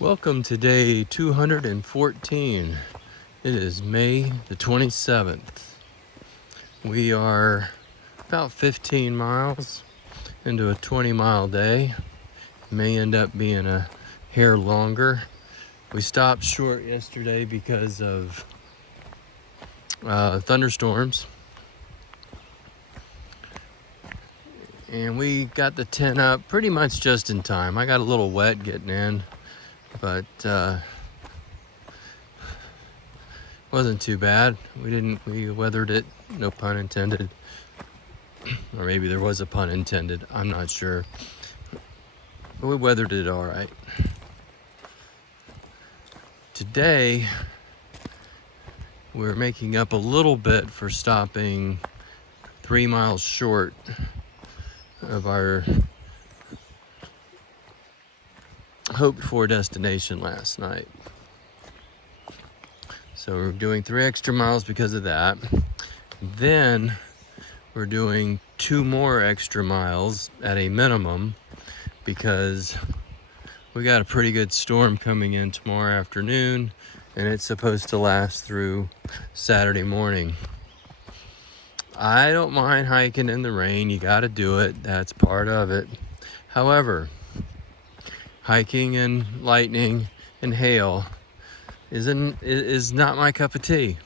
Welcome to day 214. It is May the 27th. We are about 15 miles into a 20-mile day. May end up being a hair longer. We stopped short yesterday because of thunderstorms. And we got the tent up pretty much just in time. I got a little wet getting in, but wasn't too bad. We weathered it, no pun intended. Or maybe there was a pun intended, I'm not sure. But we weathered it all right. Today, we're making up a little bit for stopping 3 miles short of our hoped for destination last night. So we're doing 3 extra miles because of that. Then we're doing 2 more extra miles at a minimum because we got a pretty good storm coming in tomorrow afternoon, and it's supposed to last through Saturday morning. I don't mind hiking in the rain. You got to do it. That's part of it. However, hiking in lightning and hail is not my cup of tea.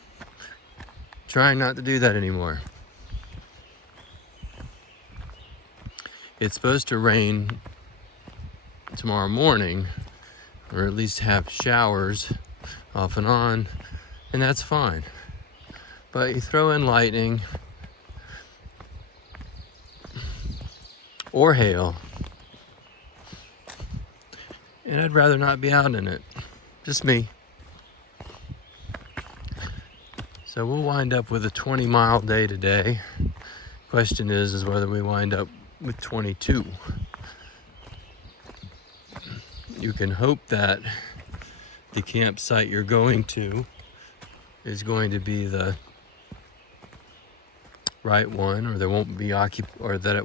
Trying not to do that anymore. It's supposed to rain tomorrow morning, or at least have showers off and on, and that's fine. But you throw in lightning or hail, and I'd rather not be out in it. Just me. So we'll wind up with a 20-mile day today. Question is whether we wind up with 22. You can hope that the campsite you're going to is going to be the right one, or that it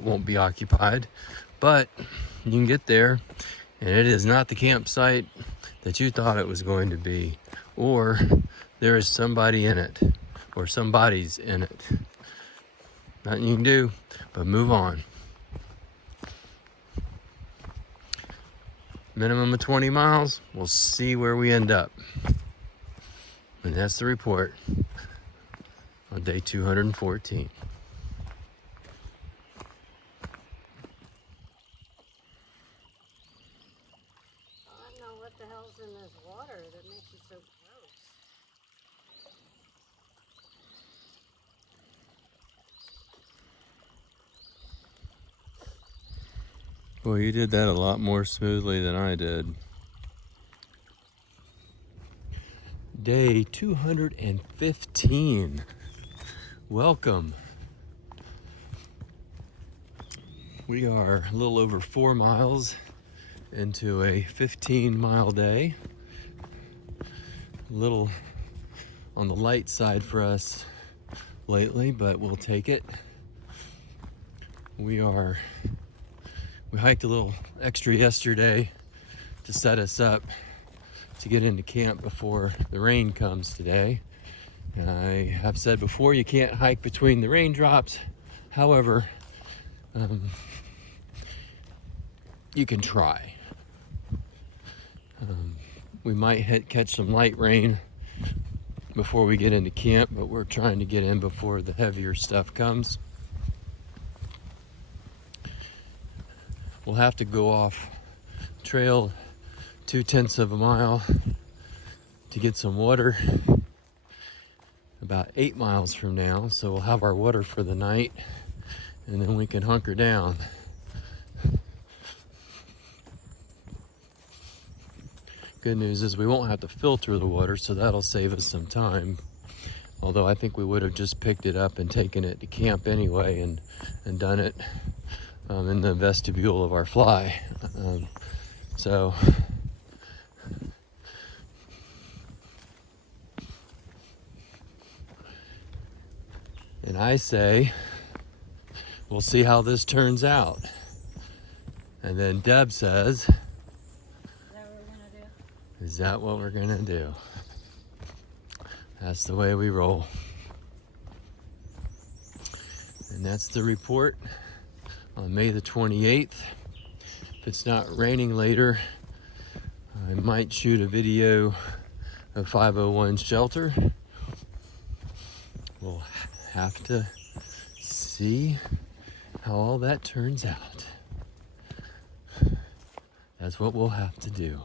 won't be occupied. But you can get there and it is not the campsite that you thought it was going to be, or there is somebody in it, or somebody's in it. Nothing you can do but move on. Minimum of 20 miles. We'll see where we end up. And that's the report on day 214. I don't know what the hell's in this water that makes it so gross. Well, you did that a lot more smoothly than I did. Day 215. Welcome. We are a little over 4 miles into a 15-mile day. A little on the light side for us lately, but we'll take it. We hiked a little extra yesterday to set us up to get into camp before the rain comes today. And I have said before, you can't hike between the raindrops. However, you can try. We might catch some light rain before we get into camp, but we're trying to get in before the heavier stuff comes. We'll have to go off trail 0.2 of a mile to get some water about 8 miles from now. So we'll have our water for the night, and then we can hunker down. Good news is we won't have to filter the water, so that'll save us some time. Although I think we would have just picked it up and taken it to camp anyway and done it in the vestibule of our fly. And I say, we'll see how this turns out. And then Deb says, Is that what we're gonna do? Is that what we're gonna do? That's the way we roll. And that's the report on May the 28th. If it's not raining later, I might shoot a video of 501 shelter. We'll have to see how all that turns out. That's what we'll have to do.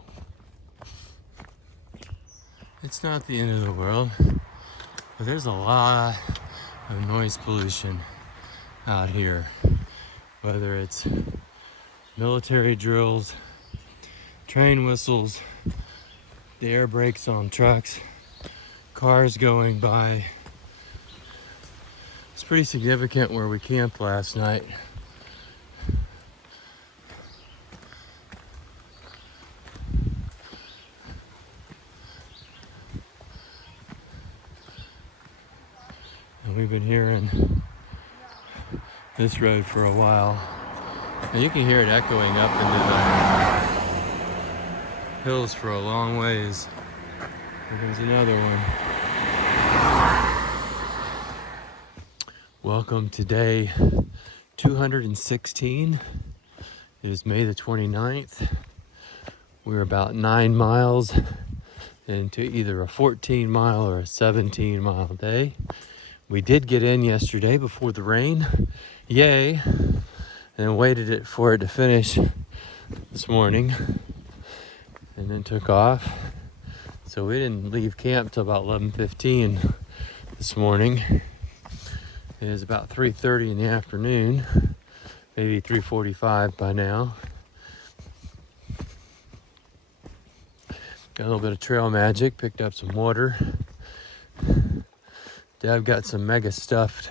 It's not the end of the world, but there's a lot of noise pollution out here. Whether it's military drills, train whistles, the air brakes on trucks, cars going by. It's pretty significant where we camped last night. And we've been hearing this road for a while. And you can hear it echoing up into the hills for a long ways. Here comes another one. Welcome to day 216. It is May the 29th. We're about 9 miles into either a 14 mile or a 17 mile day. We did get in yesterday before the rain. Yay. And waited for it to finish this morning and then took off. So we didn't leave camp till about 11:15 this morning. It is about 3:30 in the afternoon, maybe 3:45 by now. Got a little bit of trail magic, picked up some water. Deb got some mega stuffed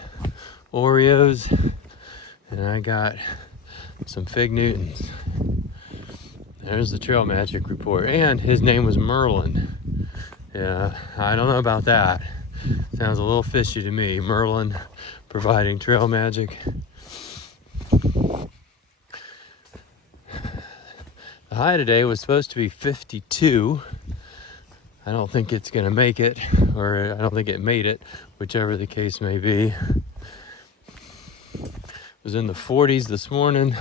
Oreos, and I got some Fig Newtons. There's the trail magic report. And his name was Merlin. Yeah, I don't know about that. Sounds a little fishy to me. Merlin providing trail magic. The high today was supposed to be 52. I don't think it's gonna make it, or I don't think it made it, whichever the case may be. It was in the 40s this morning.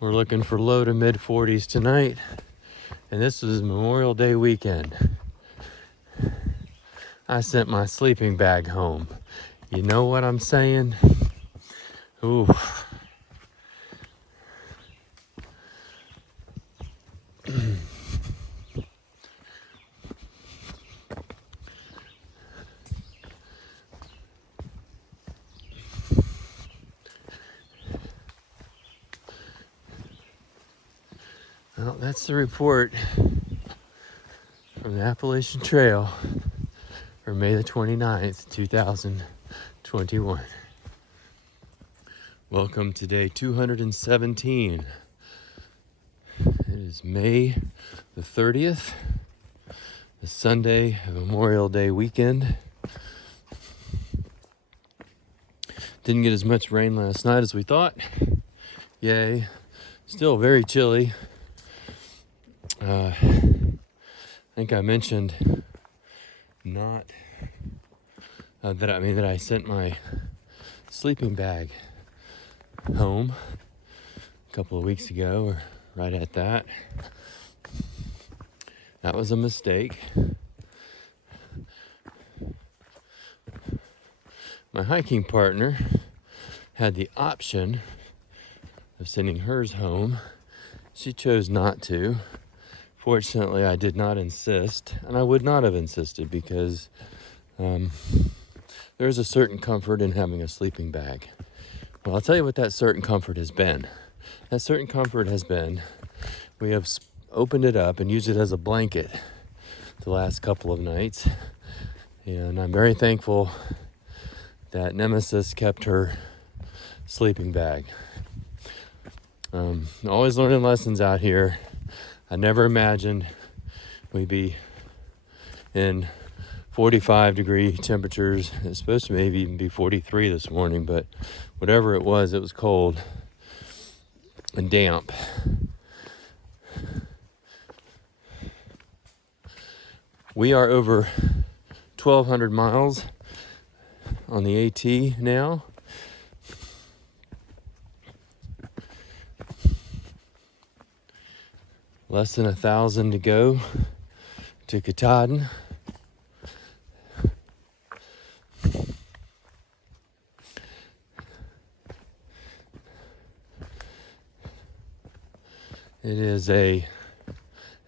We're looking for low to mid 40s tonight. And this is Memorial Day weekend. I sent my sleeping bag home. You know what I'm saying? Ooh. Well, that's the report from the Appalachian Trail for May the 29th, 2021. Welcome to day 217. It is May the 30th, the Sunday of Memorial Day weekend. Didn't get as much rain last night as we thought. Yay. Still very chilly. I think I mentioned that I sent my sleeping bag home a couple of weeks ago, or right at that. That was a mistake. My hiking partner had the option of sending hers home. She chose not to. Fortunately, I did not insist, and I would not have insisted because there's a certain comfort in having a sleeping bag. Well, I'll tell you what that certain comfort has been. That certain comfort has been, we have opened it up and used it as a blanket the last couple of nights, and I'm very thankful that Nemesis kept her sleeping bag. Always learning lessons out here. I never imagined we'd be in 45 degree temperatures. It's supposed to maybe even be 43 this morning, but whatever it was cold and damp. We are over 1,200 miles on the AT now. Less than 1,000 to go to Katahdin.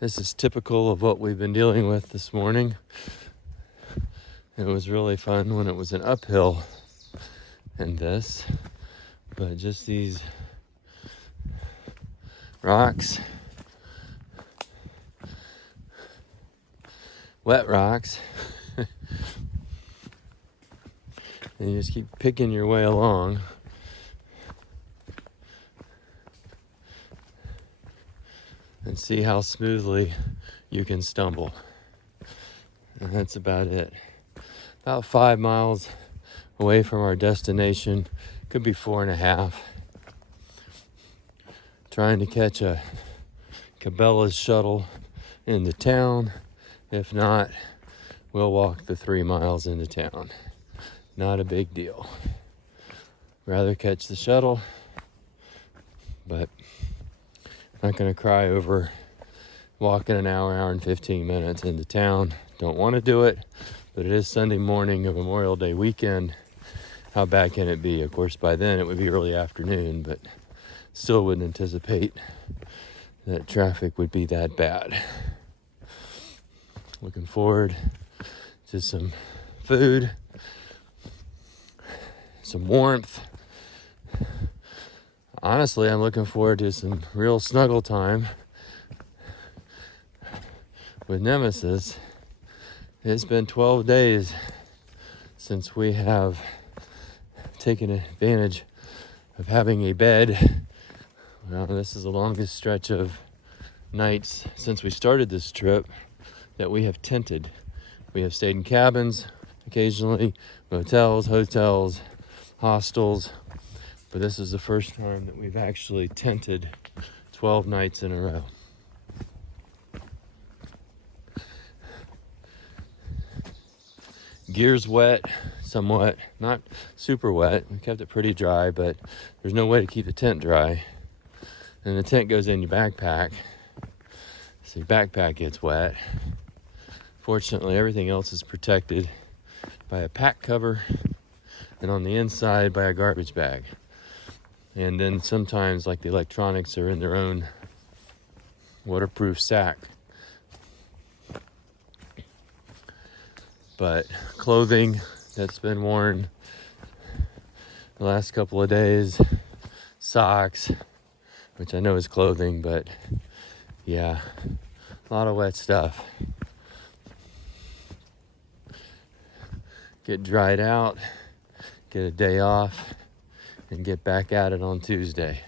This is typical of what we've been dealing with this morning. It was really fun when it was an uphill in this, but just these rocks, wet rocks, and you just keep picking your way along. And see how smoothly you can stumble. And that's about it. About 5 miles away from our destination, could be 4.5. Trying to catch a Cabela's shuttle into town. If not, we'll walk the 3 miles into town. Not a big deal. Rather catch the shuttle, but not gonna cry over walking an hour and 15 minutes into town. Don't want to do it, but it is Sunday morning of Memorial Day weekend. How bad can it be? Of course, by then it would be early afternoon, but still wouldn't anticipate that traffic would be that bad. Looking forward to some food, some warmth. Honestly, I'm looking forward to some real snuggle time with Nemesis. It's been 12 days since we have taken advantage of having a bed. Well, this is the longest stretch of nights since we started this trip that we have tented. We have stayed in cabins, occasionally motels, hotels, hostels, but this is the first time that we've actually tented 12 nights in a row. Gear's wet, somewhat, not super wet. We kept it pretty dry, but there's no way to keep the tent dry. And the tent goes in your backpack, so your backpack gets wet. Fortunately, everything else is protected by a pack cover and on the inside by a garbage bag. And then sometimes, like the electronics are in their own waterproof sack. But clothing that's been worn the last couple of days, socks, which I know is clothing, but yeah, a lot of wet stuff. Get dried out, get a day off, and get back at it on Tuesday.